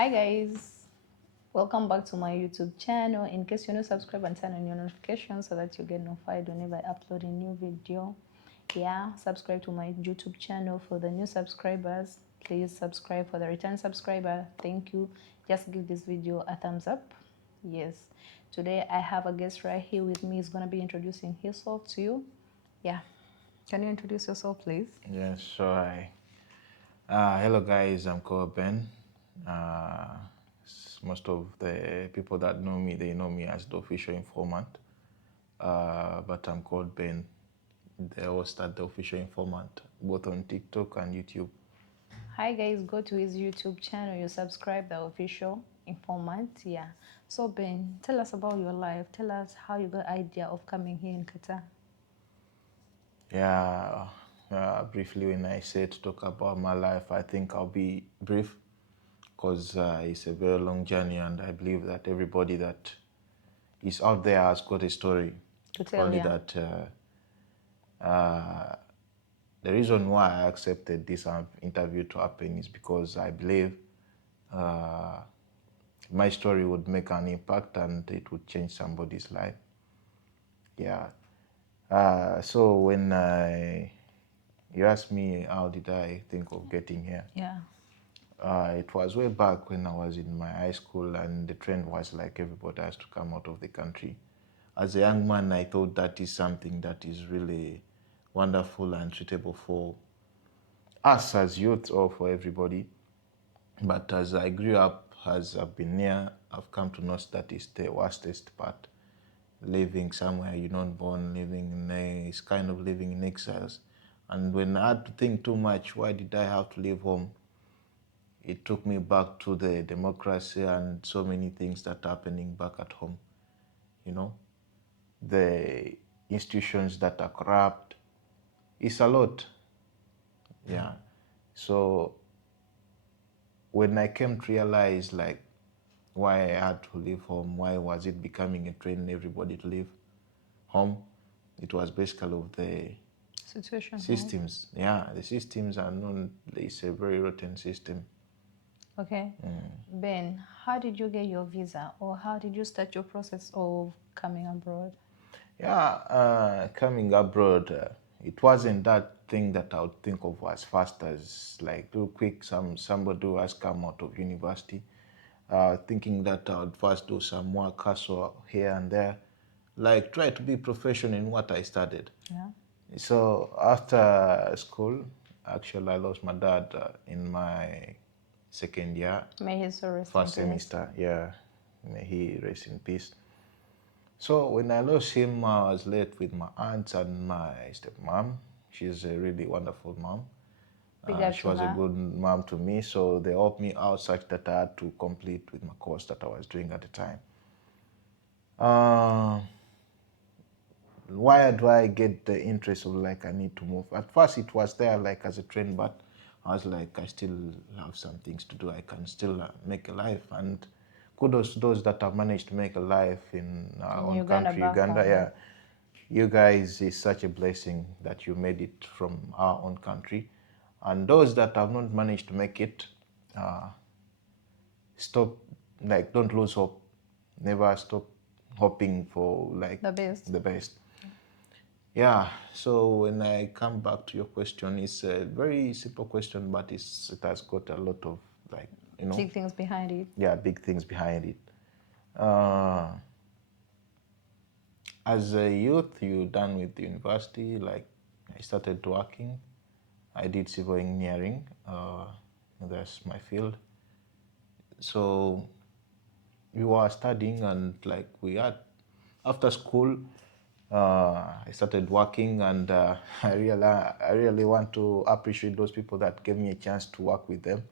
Hi guys, welcome back to my YouTube channel. In case you're not subscribed, and turn on your notifications so that you get notified whenever I upload a new video. Yeah, subscribe to my YouTube channel. For the new subscribers, please subscribe. For the return subscriber, thank you. Just give this video a thumbs up. Yes, today I have a guest right here with me. He's gonna be introducing himself to you. Yeah, can you introduce yourself, please? Yes, so hello guys, I'm called Ben. Most of the people that know me, they know me as the official informant. But I'm called Ben, the host at the official informant, both on TikTok and YouTube. Hi guys, go to his YouTube channel. You subscribe the official informant. Yeah. So Ben, tell us about your life. Tell us how you got idea of coming here in Qatar. Yeah, briefly, when I say to talk about my life, I think I'll be brief because it's a very long journey, and I believe that everybody that is out there has got a story. To tell, Only yeah. that the reason why I accepted this interview to happen is because I believe my story would make an impact and it would change somebody's life. Yeah. So when you asked me how did I think of getting here, Yeah. it was way back when I was in my high school, and the trend was like everybody has to come out of the country. As a young man, I thought that is something that is really wonderful and suitable for us as youth or for everybody. But as I grew up, as I've been here, I've come to know that is the worstest part. Living somewhere you're not born, living in it's kind of living in exiles. And when I had to think too much, why did I have to leave home? It took me back to the democracy and so many things that are happening back at home. You know, the institutions that are corrupt. It's a lot. Yeah. So when I came to realize like why I had to leave home, why was it becoming a trend everybody to leave home, it was basically of the Situation. Right? systems. Yeah, the systems are known, it's a very rotten system. Okay. Ben, how did you get your visa, or how did you start your process of coming abroad? Yeah, coming abroad, it wasn't that thing that I would think of as fast as like real quick. Somebody who has come out of university, thinking that I would first do some work, hustle here and there, like try to be professional in what I studied. Yeah. So after school, actually I lost my dad in my second year, May his soul rest in first peace. semester. Yeah, may he rest in peace. So when I lost him, I was left with my aunt and my stepmom. She's a really wonderful mom. Big up She to was a her. good mom to me, so they helped me out such that I had to complete with my course that I was doing at the time. Why do I get the interest of like I need to move? At first it was there like as a trend, but I was like I still have some things to do. I can still make a life, and kudos to those that have managed to make a life in our own Uganda, country, back Uganda. home. Yeah, you guys is such a blessing that you made it from our own country, and those that have not managed to make it, stop, like don't lose hope. Never stop hoping for like The best. the best. Yeah, so when I come back to your question, it's a very simple question, but it has got a lot of like, Big things behind it. yeah, big things behind it. Uh, as a youth, you done with university, like I started working. I did civil engineering. That's my field. So we were studying, and like we had after school, I started working, and I really want to appreciate those people that gave me a chance to work with them.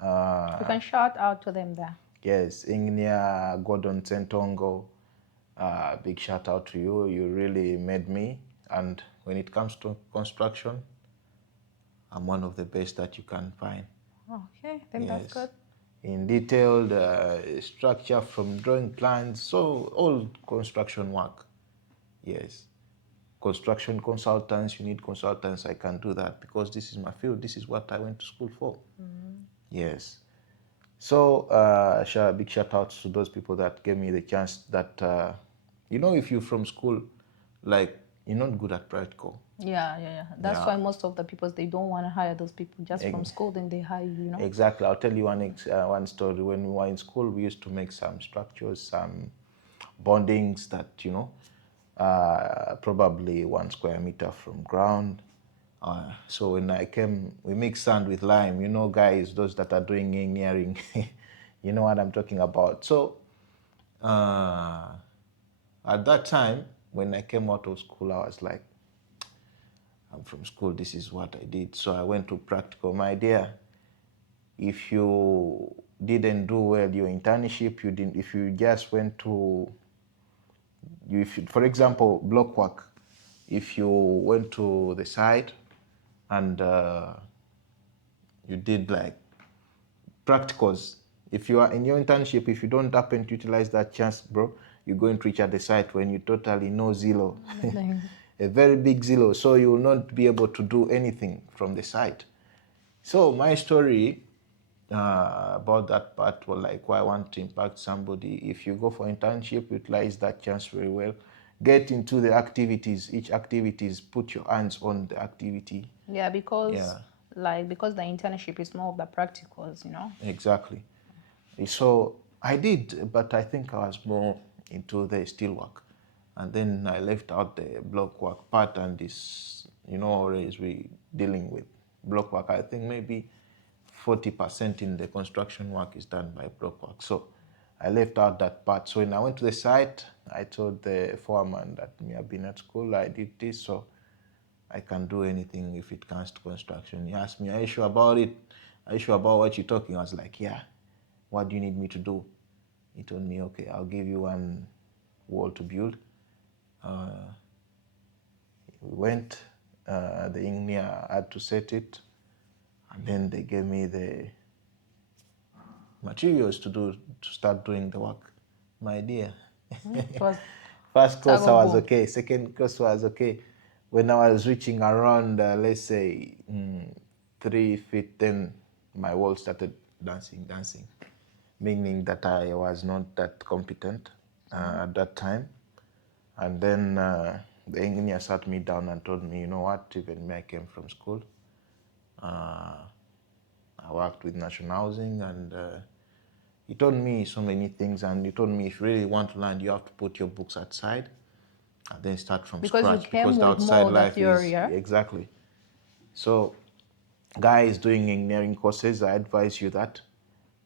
You can shout out to them there. Yes, Ingnia, Gordon Sentongo, big shout out to you. You really made me. And when it comes to construction, I'm one of the best that you can find. Okay, then that's good. In detailed structure from drawing plans, so all construction work. Yes. Construction consultants, you need consultants, I can do that because this is my field, this is what I went to school for. Yes. So big shout out to those people that gave me the chance that, if you're from school, like, you're not good at practical. Yeah. That's Yeah. why most of the people, they don't want to hire those people just from school, then they hire you. Exactly. I'll tell you one story. When we were in school, we used to make some structures, some bondings that, probably 1 square meter from ground. So when I came, we mix sand with lime. Guys, those that are doing engineering, you know what I'm talking about. So at that time, when I came out of school, I was like, I'm from school, this is what I did. So I went to practical. My dear, if you didn't do well your internship, if you just went to, for example, block work, if you went to the site and you did like practicals, if you are in your internship, if you don't happen to utilize that chance, bro, you're going to reach at the site when you totally know zero, a very big zero. So you will not be able to do anything from the site. So my story about that part was like why I want to impact somebody. If you go for internship, utilize that chance very well. Get into the activities. Each activities, put your hands on the activity. Yeah, because because the internship is more of the practicals. Exactly. So I did, but I think I was more into the steel work. And then I left out the block work part, and this, always we dealing with block work. I think maybe 40% in the construction work is done by block work. So I left out that part. So when I went to the site, I told the foreman that me, I've been at school, I did this, so I can do anything if it comes to construction. He asked me, are you sure about it? Are you sure about what you're talking? I was like, yeah. What do you need me to do? He told me, okay, I'll give you one wall to build. We went, the engineer had to set it, and then they gave me the materials to start doing the work. My dear. It was First course I was Tagogo. okay, second course was okay. When I was reaching around, let's say, 3 feet, then my wall started dancing, meaning that I was not that competent at that time. And then the engineer sat me down and told me, you know what, even me, I came from school. I worked with National Housing, and he told me so many things, and he told me if you really want to learn, you have to put your books outside and then start from Because you scratch, because came the with outside more of the life theory, is yeah? exactly. So guys doing engineering courses, I advise you that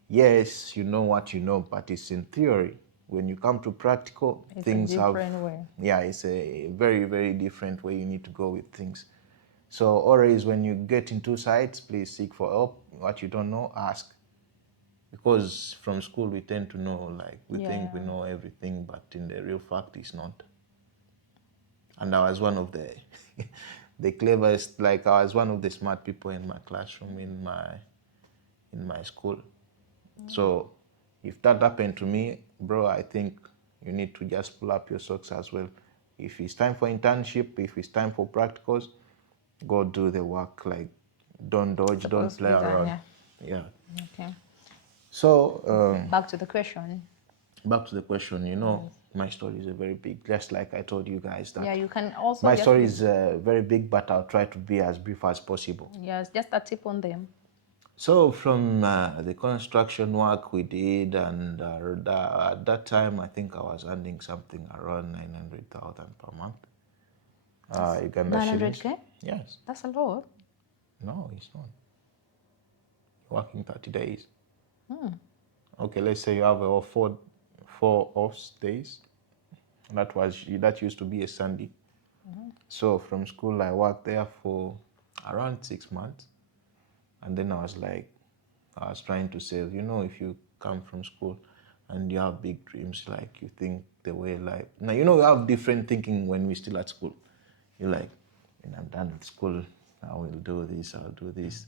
yes, you know what you know, but it's in theory. When you come to practical, It's things a have, different way. yeah, it's a very, very different way you need to go with things. So always when you get into sites, please seek for help. What you don't know, ask. Because from school we tend to know, like, we think we know everything, but in the real fact it's not. And I was one of the the cleverest, like I was one of the smart people in my classroom, in my school. So if that happened to me, bro, I think you need to just pull up your socks as well. If it's time for internship, if it's time for practicals, go do the work. Like, don't dodge, don't Supposed to play be done, around. yeah. Yeah. Okay. So Back to the question. back to the question, my story is a very big, just like I told you guys Yeah, that you can also my just story is very big, but I'll try to be as brief as possible. yes, just a tip on them. So from the construction work we did, and at that time, I think I was earning something around 900,000 per month. Uganda shillings. 900K? Yes. That's a lot. No, it's not. You're working 30 days. Okay, let's say you have four off days. That used to be a Sunday. So from school, I worked there for around 6 months, and then I was trying to say, if you come from school and you have big dreams, like you think the way life. Now, we have different thinking when we're still at school. You're like, when I'm done with school, I will do this, I'll do this,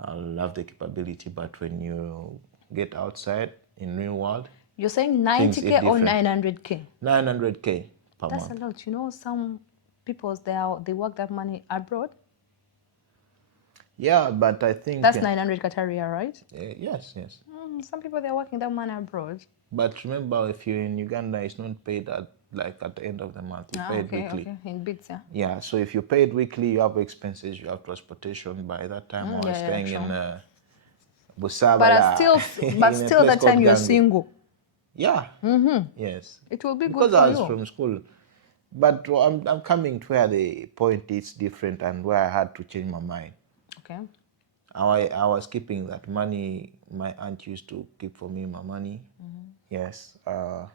I'll have the capability. But when you get outside in real world, You're saying things is 90K or different. 900K? 900K per That's month. a lot. Some people, they work that money abroad. Yeah, but I think That's 900 Qataria, right? yes. Some people, they're working that money abroad. But remember, if you're in Uganda, it's not paid at the end of the month. You paid Okay, weekly. okay, in bits, yeah. Yeah, so if you paid weekly, you have expenses, you have transportation. By that time, I was Yeah, staying in sure. Busabala, But in a still, place that time called you're Gangu. single. Yeah. Yes. It will be good Because I for was you. from school. But I'm coming to where the point is different and where I had to change my mind. Okay. I was keeping that money. My aunt used to keep for me my money. Yes. I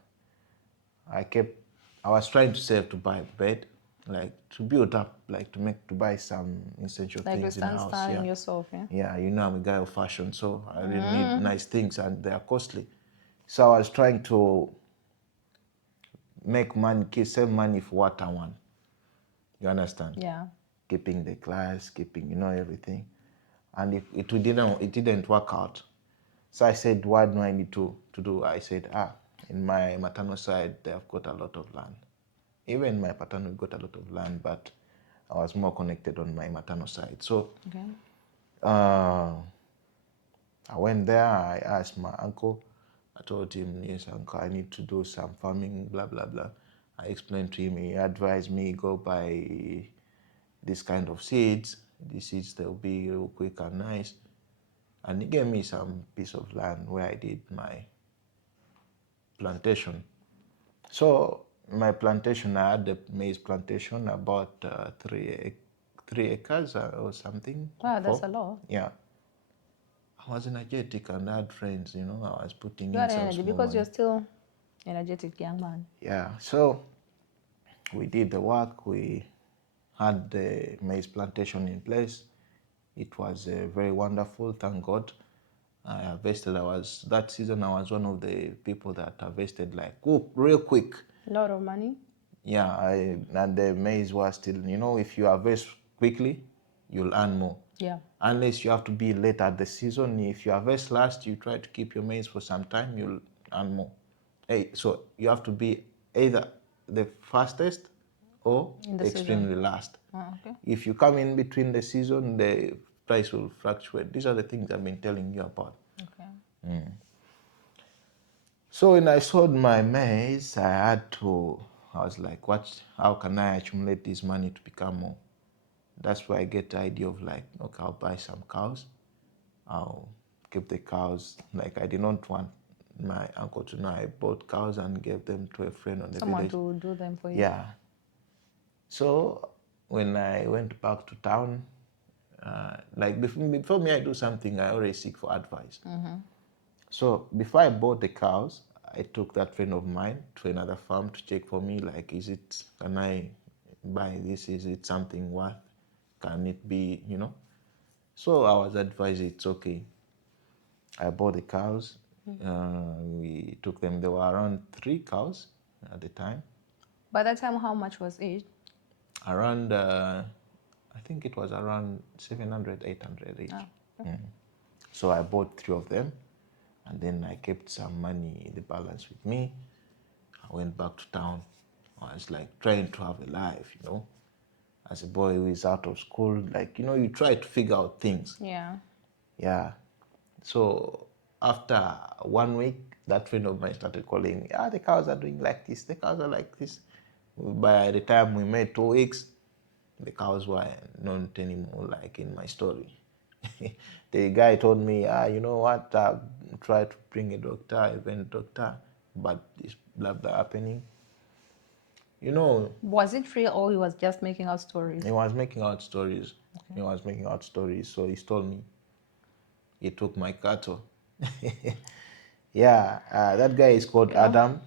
was trying to save to buy a bed, like to build up, like to buy some essential Like you things in the house. styling Yeah. yourself, yeah? Yeah, you know I'm a guy of fashion, so I really need nice things and they are costly. So I was trying to make money, save money for what I want. You understand? Yeah. Keeping the class, keeping everything, and if it didn't work out. So I said, what do I need to do? I said, in my maternal side, they have got a lot of land. Even my paternal got a lot of land, but I was more connected on my maternal side. So Okay. uh, I went there, I asked my uncle. I told him, yes, uncle, I need to do some farming, blah, blah, blah. I explained to him, he advised me, go buy this kind of seeds. These seeds, they'll be real quick and nice. And he gave me some piece of land where I did my plantation. So my plantation, I had the maize plantation, about 3 acres or something. Wow, that's 4. a lot. Yeah. I was energetic and I had friends, I was putting You in had some energy small because you're money. still energetic young man. Yeah, so we did the work. We had the maize plantation in place. It was very wonderful, thank God. I harvested. That season I was one of the people that harvested like real quick. A lot of money. Yeah, and the maize was still, if you harvest quickly, you'll earn more. Yeah. Unless you have to be late at the season. If you harvest last, you try to keep your maize for some time, you'll earn more. Hey, so you have to be either the fastest or In the extremely season. last. Okay. If you come in between the season, the price will fluctuate. These are the things I've been telling you about. Okay. So when I sold my maize, I was like, how can I accumulate this money to become more? That's where I get the idea of like, okay, I'll buy some cows. I'll keep the cows. Like I did not want my uncle to know I bought cows and gave them to a friend on the Someone village. to do them for you. Yeah. So when I went back to town, like before me I do something, I always seek for advice. So before I bought the cows, I took that friend of mine to another farm to check for me, like, can I buy this? Is it something worth? Can it be, So I was advised it's okay. I bought the cows. We took them. There were around 3 cows at the time. By that time, how much was it? Around, I think it was around 700, 800 each. Okay. So I bought 3 of them, and then I kept some money, the balance with me. I went back to town. I was like trying to have a life, as a boy who is out of school. Like, you try to figure out things. Yeah. Yeah. So after 1 week, that friend of mine started calling me. The cows are doing like this. The cows are like this. By the time we made 2 weeks, the cows were not anymore like in my story. The guy told me, you know what? Try to bring a doctor, even doctor, but this blah blah happening. Was it real or he was just making out stories? He was making out stories. Okay. He was making out stories. So he told me he took my cattle. Yeah, that guy is called Adam.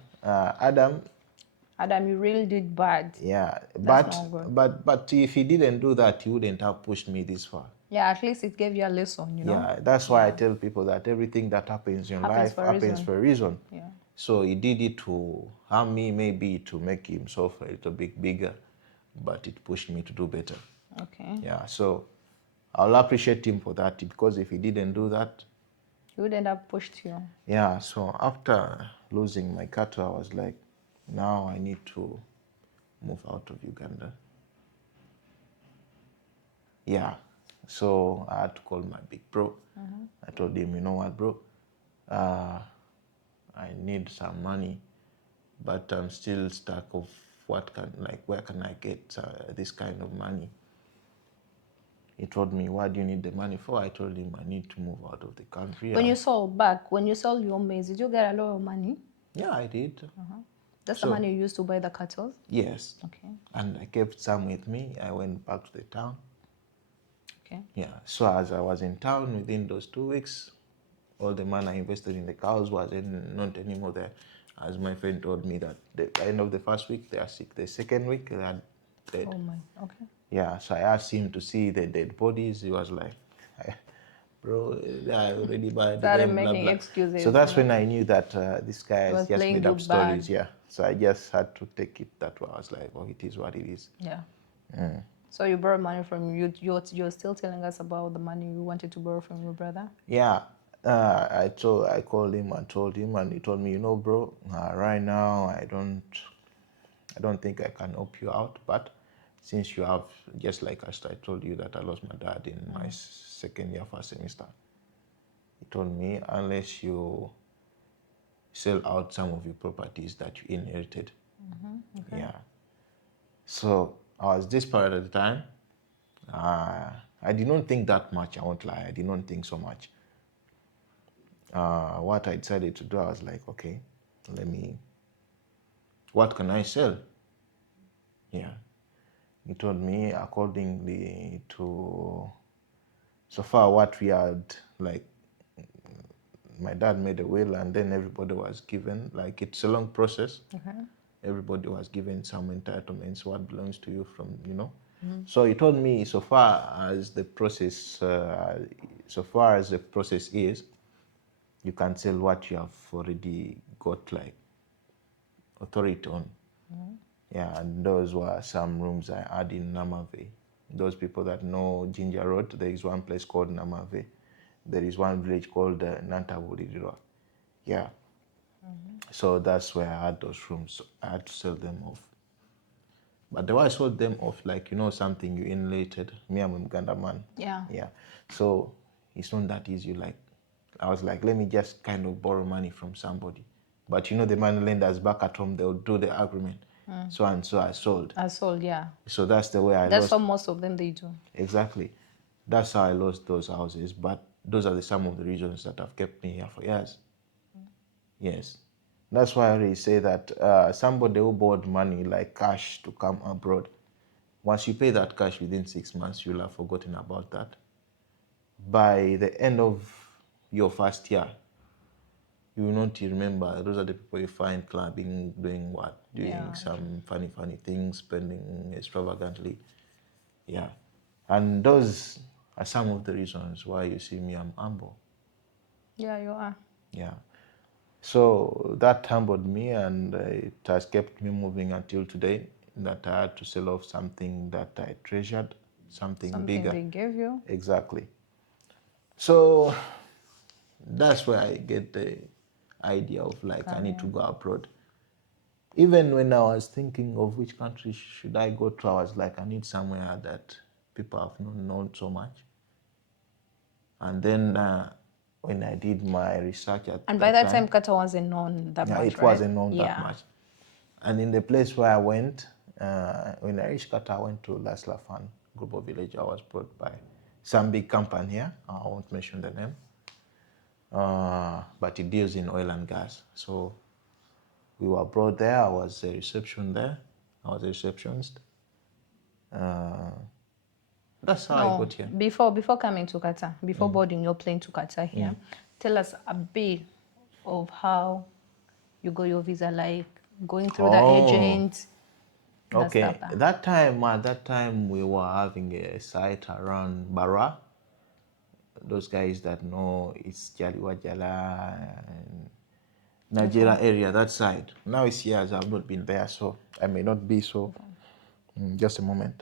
Adam, you really did bad. Yeah, That's not good. but if he didn't do that, he wouldn't have pushed me this far. Yeah, at least it gave you a lesson, Yeah, that's why I tell people that everything that happens in life happens for a reason. Yeah. So he did it to harm me, maybe to make himself a little bit bigger, but it pushed me to do better. Okay. Yeah, so I'll appreciate him for that, because if he didn't do that, he wouldn't have pushed you. Yeah, so after losing my cattle, I was like, now I need to move out of Uganda. Yeah, so I had to call my big bro. I told him, you know what, bro? uh, I need some money, but I'm still stuck of where can I get this kind of money? He told me, what do you need the money for? I told him I need to move out of the country. When you sold your maize, did you get a lot of money? Yeah, I did. That's the So, money you used to buy the cattle? yes. Okay. And I kept some with me. I went back to the town. Okay. Yeah. So as I was in town within those 2 weeks, all the money I invested in the cows was not anymore there. As my friend told me that the end of the first week they are sick. The second week they are dead. Oh my. Okay. Yeah. So I asked him to see the dead bodies. He was like, bro, I already buried Started them, blah making blah. excuses. So that's when I knew that this guy He has was just playing made you up stories. bad. Yeah. So I just had to take it that way. I was like, oh, it is what it is. Yeah. So you borrowed money from you. You're still telling us about the money you wanted to borrow from your brother. Yeah, I called him and told him, and he told me, bro, right now I don't think I can help you out, but since you have, just like I told you that I lost my dad in my second year first semester, he told me unless you sell out some of your properties that you inherited, yeah. So I was desperate at the time. I did not think that much. I won't lie. I did not think so much. What I decided to do, I was like, okay, what can I sell? Yeah. He told me accordingly to, so far what we had, like, my dad made a will and then everybody was given, like, it's a long process. Everybody was given some entitlements, what belongs to you from, So he told me so far as the process is, you can sell what you have already got, like, authority on. Yeah, and those were some rooms I had in Namave. Those people that know Ginger Road, there is one place called Namave. There is one village called Nantaburirwa. Yeah. So that's where I had those rooms. So I had to sell them off. But the way I sold them off, like, something you inherited. Me, I'm a Uganda man. Yeah. Yeah. So it's not that easy. Like, I was like, let me just kind of borrow money from somebody. But the money lenders back at home, they'll do the agreement. So and so I sold. I sold. Yeah. So that's the way I That's lost. what most of them they do. Exactly. That's how I lost those houses. But those are some of the reasons that have kept me here for years. Yes. That's why I really say that somebody who borrowed money like cash to come abroad, once you pay that cash within 6 months, you'll have forgotten about that. By the end of your first year, you will not remember. Those are the people you find clubbing, doing what? Doing some funny, funny things, spending extravagantly. Yeah. And those are some of the reasons why you see me, I'm humble. Yeah, you are. Yeah. So that humbled me and it has kept me moving until today, that I had to sell off something that I treasured, something bigger. Something they gave you. Exactly. So that's where I get the idea of, like, I need to go abroad. Even when I was thinking of which country should I go to, I was like, I need somewhere that people have not known so much. And then when I did my research at And by that time, time, Qatar wasn't known that much, it right? wasn't known that much. And in the place where I went, when I reached Qatar, I went to Las Lafan group of village. I was brought by some big company here. I won't mention the name. But it deals in oil and gas. So we were brought there. I was a reception there. I was a receptionist. That's how I got here. Before coming to Qatar, before boarding your plane to Qatar here, tell us a bit of how you got your visa, like going through the agent. Okay. At that time, we were having a site around Bara. Those guys that know, it's Jaliwajala and Nigeria area, that side. Now it's years I've not been there, so I may not be so. Just a moment.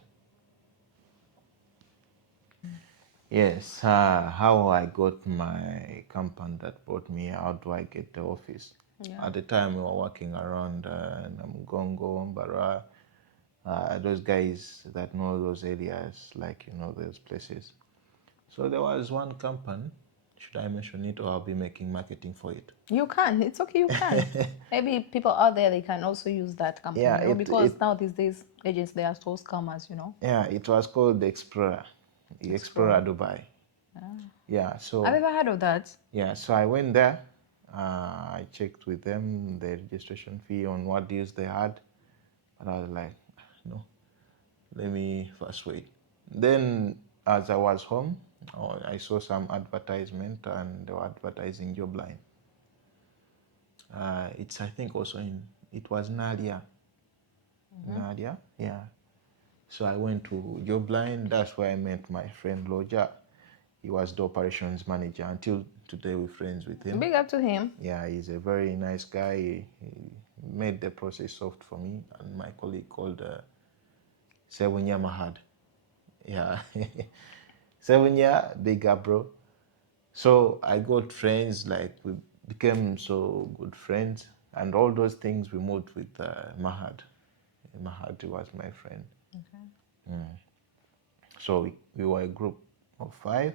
Yes, how I got my company that brought me, how do I get the office? At the time, we were working around Namgongo, Mbara, those guys that know those areas, like, those places. So there was one company, Should I mention it, or I'll be making marketing for it? You can. It's okay. You can. Maybe people out there, they can also use that company. Yeah, You know, because now these days agents, they are so scammers. You know. yeah, it was called the Explorer, Explorer. Dubai. Yeah, so I've never heard of that. yeah, so I went there. I checked with them the registration fee on what deals they had, and I was like, no, let me first wait. Then, as I was home, I saw some advertisement, and they were advertising Jobline. It's, I think, also it was Nadia. Nadia, yeah. So I went to Jobline. That's where I met my friend Loja. He was the operations manager. Until today, we're friends with him. Big up to him. Yeah, he's a very nice guy. He made the process soft for me and my colleague called Sevunya Mahad. Yeah, Sevunya, big up, bro. So I got friends, like we became so good friends, and all those things we moved with Mahad. Mahad was my friend. Okay. So we were a group of 5,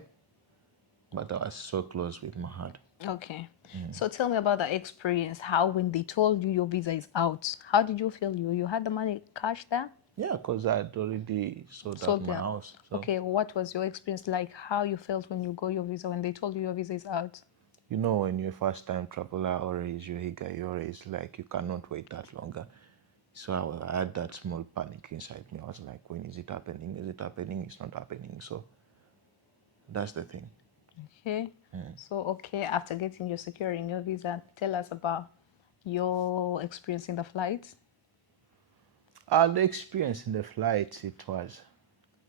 but I was so close with Mahad. Okay. So tell me about the experience. How when they told you your visa is out, how did you feel? You had the money cash there? Yeah, because I had already sold out my house. So. Okay, what was your experience like? How you felt when you got your visa, when they told you your visa is out? You know, when you're a first-time traveler, always you're eager, you're always like, you cannot wait that longer. So I had that small panic inside me. I was like, when is it happening? Is it happening? It's not happening. So that's the thing. Okay. So, okay, after getting your securing your visa, tell us about your experience in the flights. The experience in the flight, it was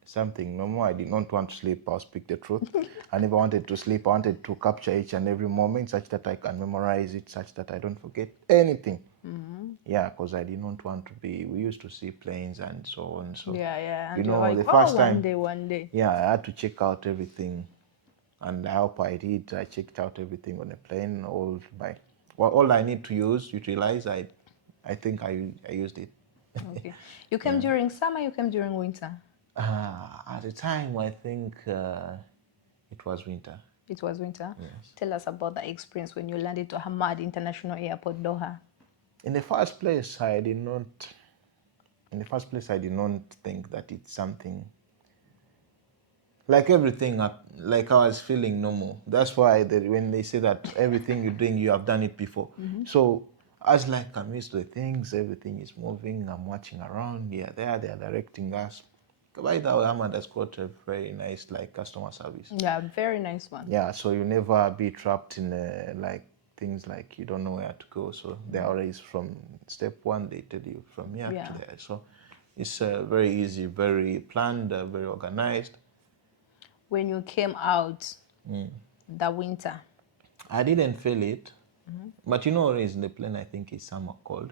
something normal. I did not want to sleep, I'll speak the truth. I never wanted to sleep. I wanted to capture each and every moment such that I can memorize it, such that I don't forget anything. Yeah, because I did not want to be, we used to see planes and so on. So Yeah. And you you're know, like, the first time, one day. yeah, I had to check out everything, and I hope I did. I checked out everything on the plane. All I need to utilize. I think I used it. Okay. You came during summer. You came during winter. At the time, I think it was winter. It was winter. Yes. Tell us about the experience when you landed to Hamad International Airport, Doha. In the first place, I did not think that it's something like everything. Like I was feeling normal. That's why when they say that everything you're doing, you have done it before. So I was like, I'm used to the things. Everything is moving. I'm watching around. Yeah, they are directing us. By the way, Hamad has got a very nice customer service. Yeah, very nice one. Yeah, so you never be trapped in things like you don't know where to go. So they're always from step 1, they tell you from here to there. So it's very easy, very planned, very organized. When you came out the winter, I didn't feel it, but you know, always in the plane, I think it's summer cold.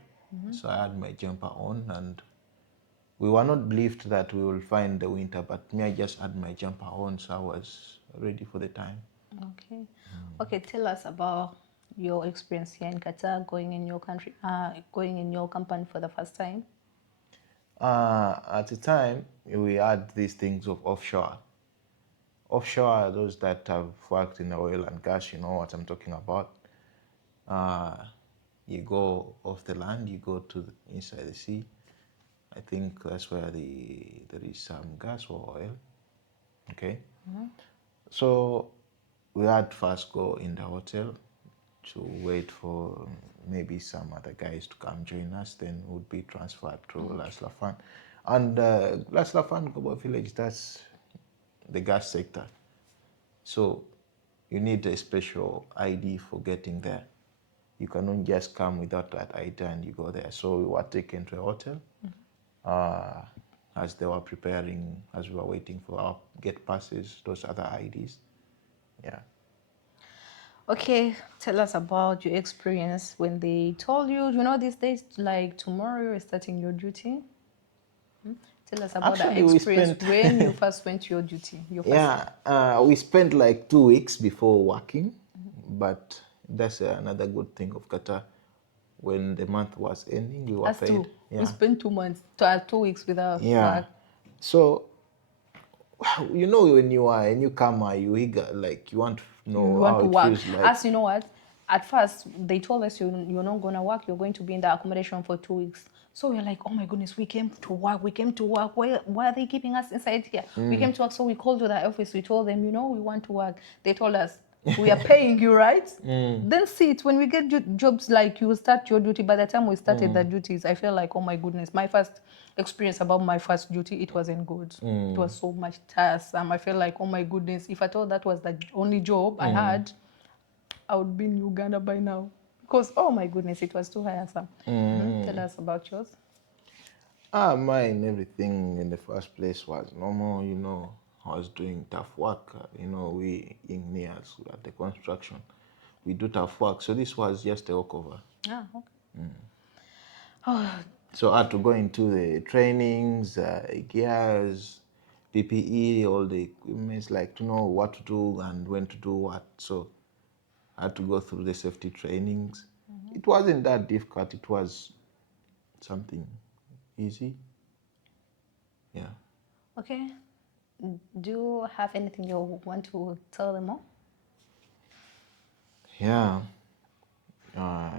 So I had my jumper on, and we were not believed that we will find the winter, but me, I just had my jumper on, so I was ready for the time. Okay. Okay, tell us about your experience here in Qatar, going in your country, going in your company for the first time. At the time, we had these things of offshore. Offshore are those that have worked in oil and gas, you know what I'm talking about. You go off the land, you go to inside the sea. I think that's where there is some gas or oil. Okay. So we had first go in the hotel to wait for maybe some other guys to come join us. Then would be transferred to Las Lafan. And Las Lafan Global Village, that's the gas sector. So you need a special ID for getting there. You cannot just come without that ID and you go there. So we were taken to a hotel as they were preparing, as we were waiting for our get passes, those other IDs. Yeah. Okay, tell us about your experience when they told you, you know, these days, like tomorrow you're starting your duty. Tell us about Actually, the experience when you first went to your duty. We spent like 2 weeks before working, but that's another good thing of Qatar. When the month was ending, we were paid. We spent 2 months, 2 weeks without work. So You know, when you are a newcomer, you eager, like you want to You know want how to it work. feels like. As you know what? At first, they told us you're not going to work, you're going to be in the accommodation for 2 weeks. So we're like, oh my goodness, we came to work, we came to work. Why are they keeping us inside here? We came to work, so we called to the office, we told them, we want to work. They told us, we are paying you, right? Then see it, when we get jobs like you start your duty, by the time we started the duties, I feel like, oh my goodness, my first experience about my first duty, it wasn't good. It was so much tiresome. I feel like, oh my goodness, if I thought that was the only job I had, I would be in Uganda by now. Because, oh my goodness, it was too tiresome. Tell us about yours. Mine, everything in the first place was normal, I was doing tough work. We engineers at the construction, we do tough work. So this was just a walkover. Ah, okay. Oh, So I had to go into the trainings, gears, PPE, all the equipments, like to know what to do and when to do what. So I had to go through the safety trainings. It wasn't that difficult. It was something easy. Yeah. okay. Do you have anything you want to tell them all? Yeah.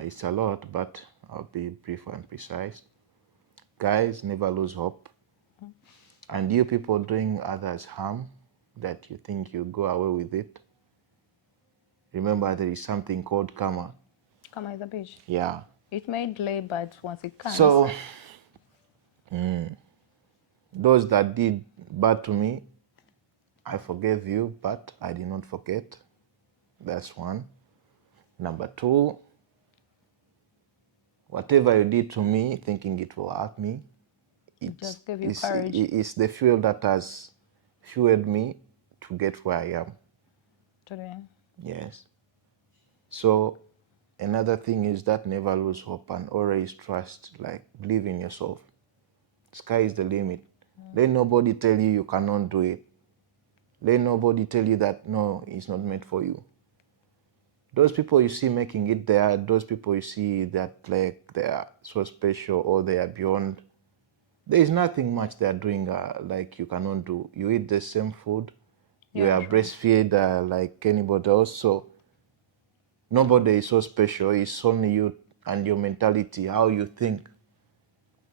It's a lot, but I'll be brief and precise. Guys, never lose hope. And you people doing others harm that you think you go away with it, remember there is something called karma. Come at the beach. Yeah. It may delay, but once it comes. So, those that did bad to me, I forgave you, but I did not forget. That's one. Number two, whatever you did to me, thinking it will hurt me, Just give you courage. it's the fuel that has fueled me to get where I am. Today. Yes. So another thing is that never lose hope and always trust, like believe in yourself. Sky is the limit. Let nobody tell you you cannot do it. Let nobody tell you that no, it's not meant for you. Those people you see making it there, those people you see that like they are so special or they are beyond, there is nothing much they are doing like you cannot do. You eat the same food, you Yeah, are true. breastfed like anybody else. So nobody is so special. It's only you and your mentality, how you think.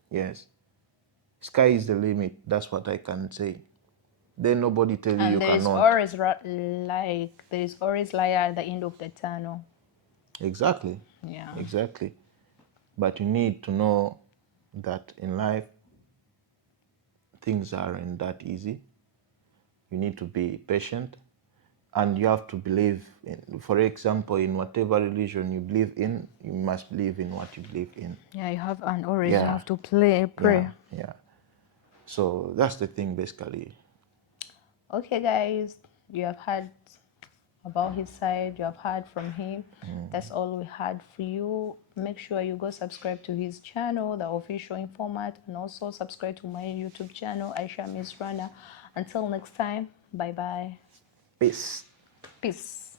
Yes. Sky is the limit. That's what I can say. Then nobody tell you And you there is cannot. always light at the end of the tunnel. Exactly. Yeah. Exactly. But you need to know that in life, things aren't that easy. You need to be patient and you have to believe in, for example, in whatever religion you believe in, you must believe in what you believe in. Yeah, you have, and always you Yeah. have to Yeah. pray. Yeah. So that's the thing basically. Okay, guys, you have heard about his side, you have heard from him. That's all we had for you. Make sure you go subscribe to his channel, the official informant, and also subscribe to my YouTube channel, Aisha Miss Runner. Until next time, bye bye. Peace. Peace.